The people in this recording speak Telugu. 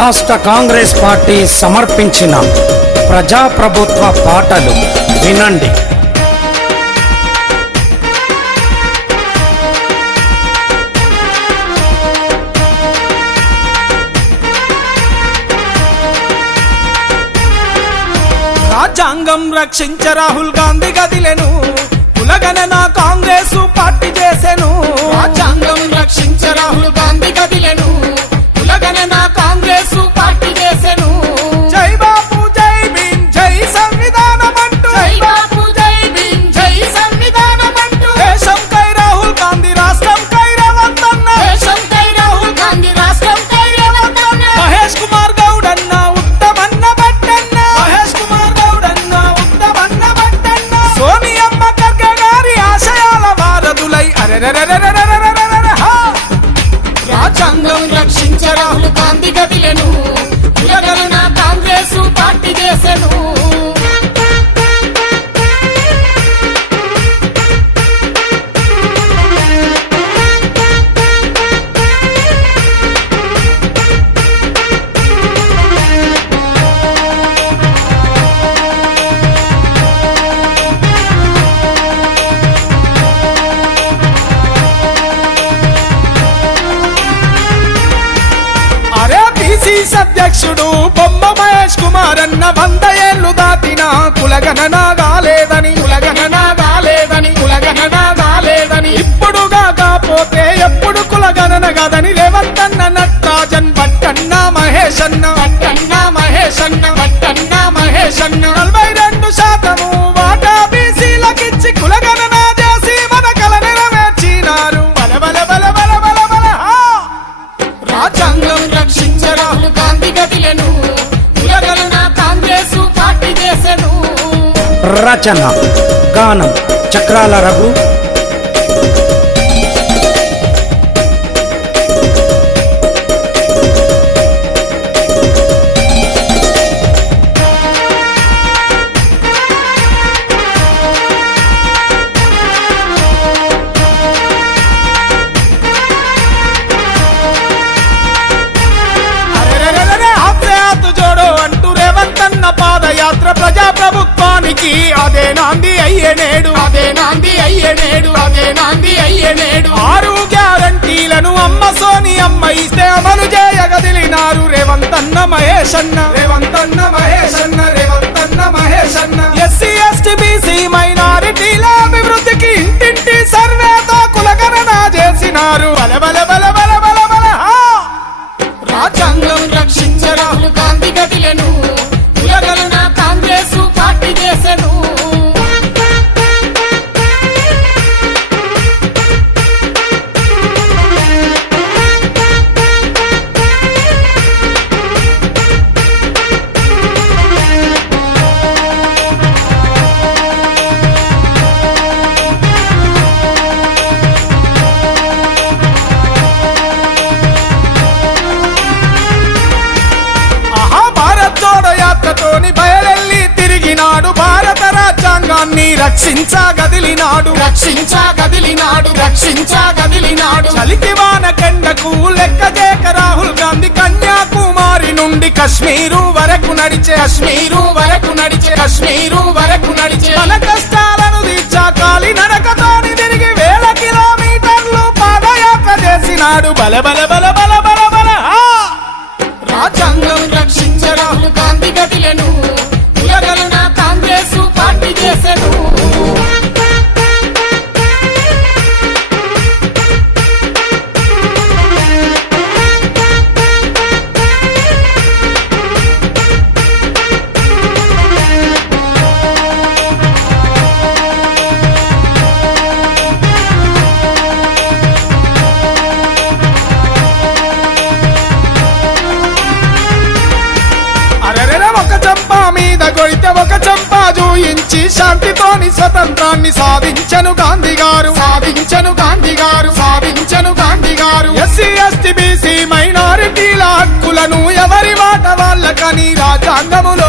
రాష్ట్ర కాంగ్రెస్ పార్టీ సమర్పించిన ప్రజాప్రభుత్వ పాటలు వినండి. రాజ్యాంగం రక్షించ రాహుల్ గాంధీ గదిలెను, కులగణన కాంగ్రెస్ పార్టీ చేసెను. రాజ్యాంగం రక్షించ రాహుల్ గాంధీ గదిలెను, కులగణన కాంగ్రెస్ పార్టీ చేసెను. జై బాపు జై భీమ్ జై సంవిధానం అంటూ, జై బాపు జై భీమ్ జై సంవిధానం అంటూ, దేశం కై రాహుల్ గాంధీ రాష్ట్రం కై రేవంత్ అన్న, దేశం కై రాహుల్ గాంధీ రాష్ట్రం కై రేవంత్ అన్న. మహేష్ కుమార్ గౌడ్ అన్న ఉత్తమన్న బట్టన్న, మహేష్ కుమార్ గౌడ్ అన్న ఉత్తమన్న బట్టన్న. సోనియమ్మ ఖర్గే గారి ఆశయాల వారధులై రాజ్యాంగం రక్షించ రాహుల్ గాంధీ గదిలెను, కులగణన కాంగ్రెస్ పార్టీ చేసెను. అధ్యక్షుడు బొమ్మ మహేష్ కుమార్ అన్న 100 ఏళ్లు దాటినా కులగణన కాలేదని, కులగణన కాలేదని, కులగణన కాలేదని. ఇప్పుడుగా కాపోతే ఎప్పుడు కులగణన కాదని రేవంత్ అన్న నట్రాజన్ బట్టన్న మహేష్ అన్న, బట్టన్న మహేష్ అన్న, బట్టన్న మహేష్ అన్న. 42% వాటా బీసీలకిచ్చి కులగణన చేసి మన కల నెరవేర్చినారు. బల బల బల బల బల బల. రాజ్యాంగం రక్షించ రాహుల్ గాంధీ గదిలెను, కులగణన కాంగ్రెస్ పార్టీ చేసెను. రచన గానం చక్రాల రఘు. పాదయాత్ర ప్రజాప్రభుత్వానికి అదే నాంది అయ్యేనేడు, అదే నాంది అయ్యేనేడు, అదే నాంది అయ్యేనేడు. 6 గ్యారంటీలను అమ్మ సోనియమ్మ ఇస్తే అమలు చేయగదిలినారు రేవంత్ అన్న మహేష్ అన్న, రేవంత్ అన్న మహేష్ అన్న, రేవంత్ అన్న మహేష్ అన్న. ఎస్సీ ఎస్టీ బీసీ మైనారిటీల అభివృద్ధికి ఇంటింటి సర్వేతో కులగణన చేసినారు. బల బల బల బల బల బల. రాజ్యాంగం రక్షించ రాహుల్ గాంధీ గదిలెను, కులగణన కాంగ్రెస్ పార్టీ చేసెను. యాత్రతోని బయలెల్లి తిరిగినాడు, భారత రాజ్యాంగాన్ని రక్షించగదిలినాడు, రక్షించగదిలినాడు, రక్షించగదిలినాడు. చలికి వానకెండకు లెక్క చేక రాహుల్ గాంధీ కన్యాకుమారి నుండి కశ్మీరు వరకు నడిచే, కశ్మీరు వరకు నడిచే, కశ్మీరు వరకు నడిచే. మన కష్టాలను తీర్చా కాలి నడకతోని తిరిగి 1000 కిలోమీటర్లు పాదయాత్ర చేసినాడు. బల బల బల బల బల బల. రాజ్యాంగం రక్షించ రాహుల్ గాంధీ గదిలెను, కులగణన కాంగ్రెస్ పార్టీ చేసెను. కొడితే ఒక చంపా జూయించి శాంతితోని స్వతంత్రాన్ని సాధించను గాంధీ గారు, సాధించను గాంధీ గారు, సాధించను గాంధీ గారు. ఎస్సీ ఎస్టీ బీసీ మైనారిటీల హక్కులను ఎవరి మాట వాళ్ళకని రాజ్యాంగములు